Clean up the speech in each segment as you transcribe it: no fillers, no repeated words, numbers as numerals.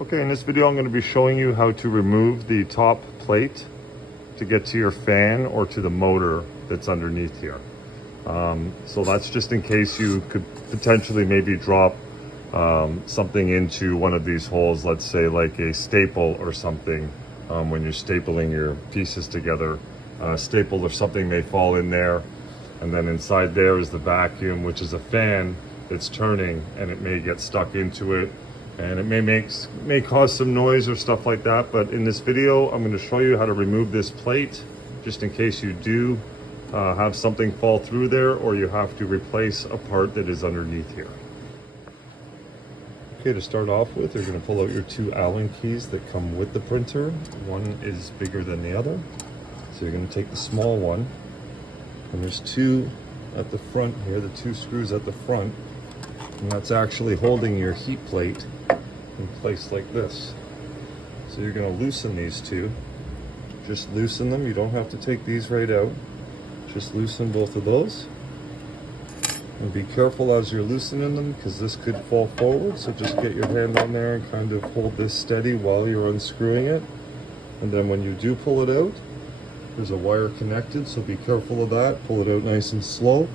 Okay, in this video I'm going to be showing you how to remove the top plate to get to your fan or to the motor that's underneath here. So that's just in case you could potentially maybe drop something into one of these holes, let's say like a staple or something. When you're stapling your pieces together, a staple or something may fall in there, and then inside there is the vacuum, which is a fan that's turning, and it may get stuck into it, and it may cause some noise or stuff like that. But in this video I'm going to show you how to remove this plate, just in case you do have something fall through there, or you have to replace a part that is underneath here. Okay, to start off with, you're going to pull out your two Allen keys that come with the printer. One is bigger than the other, so you're going to take the small one, and there's two at the front here, the two screws at the front, and that's actually holding your heat plate in place like this. So you're going to loosen these two. Just loosen them. You don't have to take these right out. Just loosen both of those. And be careful as you're loosening them, because this could fall forward. So just get your hand on there and kind of hold this steady while you're unscrewing it. And then when you do pull it out, there's a wire connected, so be careful of that. Pull it out nice and slow.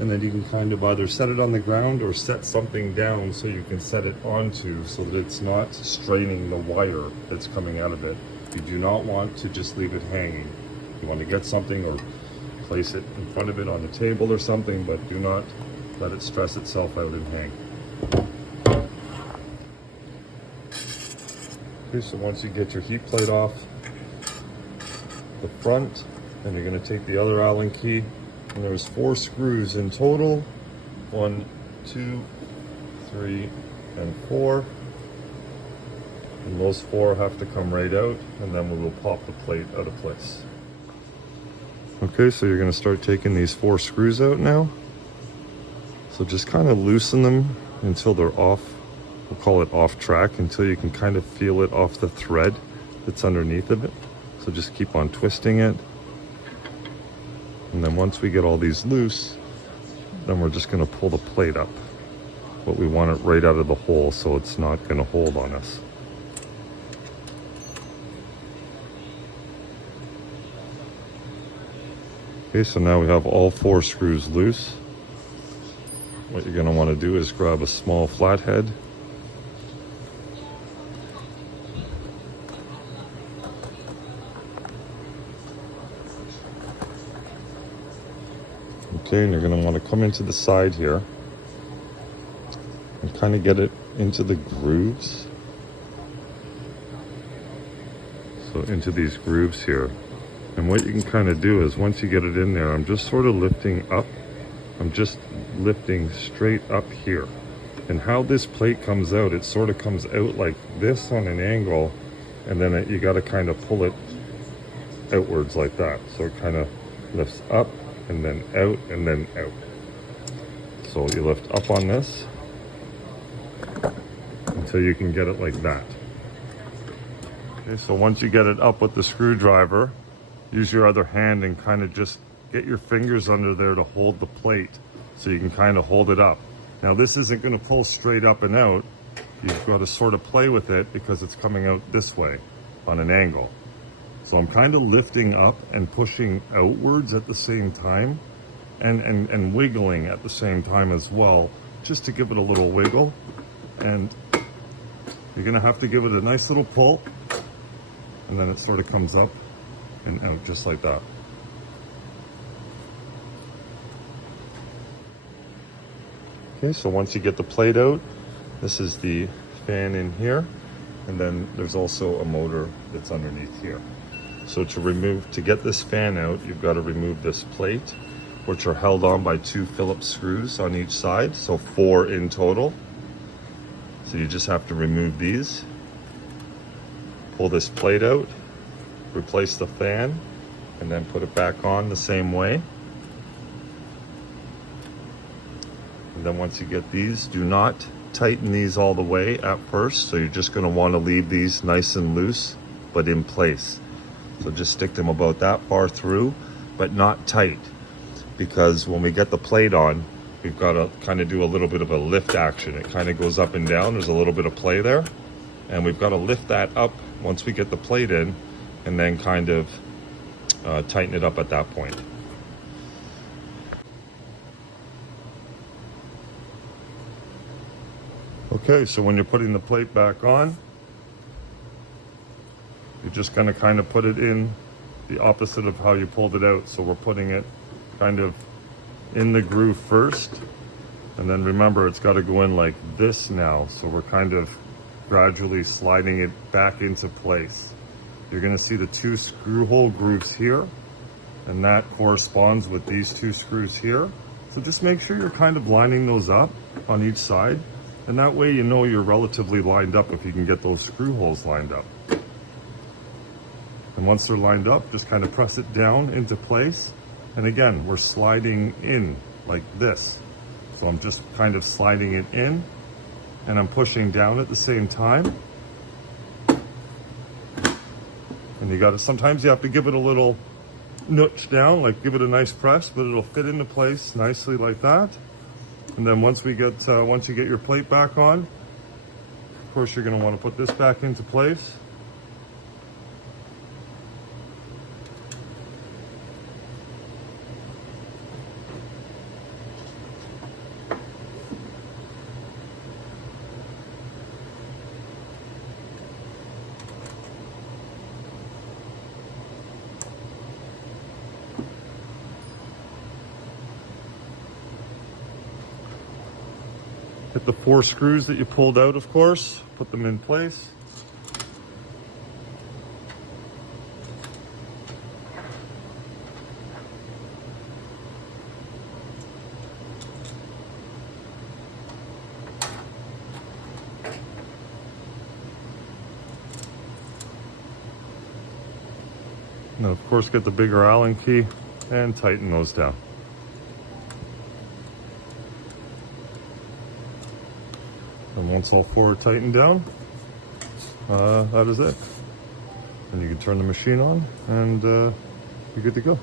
And then you can kind of either set it on the ground or set something down so you can set it onto, so that it's not straining the wire that's coming out of it. You do not want to just leave it hanging. You want to get something or place it in front of it on a table or something, but do not let it stress itself out and hang. Okay, so once you get your heat plate off the front, then you're going to take the other Allen key, and there's 4 screws in total. 1, 2, 3, and 4. And those 4 have to come right out, and then we will pop the plate out of place. Okay, so you're going to start taking these 4 screws out now. So just kind of loosen them until they're off. We'll call it off track, until you can kind of feel it off the thread that's underneath of it. So just keep on twisting it. And then once we get all these loose, then we're just going to pull the plate up. But we want it right out of the hole, so it's not going to hold on us. Okay, so now we have all 4 screws loose. What you're going to want to do is grab a small flathead. Okay, and you're going to want to come into the side here and kind of get it into the grooves. So into these grooves here. And what you can kind of do is, once you get it in there, I'm just sort of lifting up. I'm just lifting straight up here. And how this plate comes out, it sort of comes out like this on an angle, and then you got to kind of pull it outwards like that. So it kind of lifts up and then out and then out. So you lift up on this until you can get it like that. Okay, so once you get it up with the screwdriver, use your other hand and kind of just get your fingers under there to hold the plate, so you can kind of hold it up. Now this isn't going to pull straight up and out. You've got to sort of play with it because it's coming out this way on an angle. So I'm kind of lifting up and pushing outwards at the same time, and wiggling at the same time as well, just to give it a little wiggle. And you're going to have to give it a nice little pull, and then it sort of comes up and out just like that. Okay, so once you get the plate out, this is the fan in here, and then there's also a motor that's underneath here. So to get this fan out, you've got to remove this plate, which are held on by 2 Phillips screws on each side, so 4 in total. So you just have to remove these, pull this plate out, replace the fan, and then put it back on the same way. And then once you get these, do not tighten these all the way at first. So you're just going to want to leave these nice and loose, but in place. So just stick them about that far through, but not tight, because when we get the plate on, we've got to kind of do a little bit of a lift action. It kind of goes up and down. There's a little bit of play there. and we've got to lift that up once we get the plate in, and then kind of tighten it up at that point. Okay, so when you're putting the plate back on, you're just going to kind of put it in the opposite of how you pulled it out. So we're putting it kind of in the groove first, and then remember it's got to go in like this now. So we're kind of gradually sliding it back into place. You're going to see the 2 screw hole grooves here, and that corresponds with these 2 screws here. So just make sure you're kind of lining those up on each side, and that way you know you're relatively lined up if you can get those screw holes lined up. And once they're lined up, just kind of press it down into place. And again, we're sliding in like this. So I'm just kind of sliding it in, and I'm pushing down at the same time. And you gotta, sometimes you have to give it a little nudge down, like give it a nice press, but it'll fit into place nicely like that. And then once you get your plate back on, of course you're gonna wanna put this back into place. Hit the 4 screws that you pulled out, of course, put them in place. Now, of course, get the bigger Allen key and tighten those down. And once all 4 are tightened down, that is it. And you can turn the machine on, and you're good to go.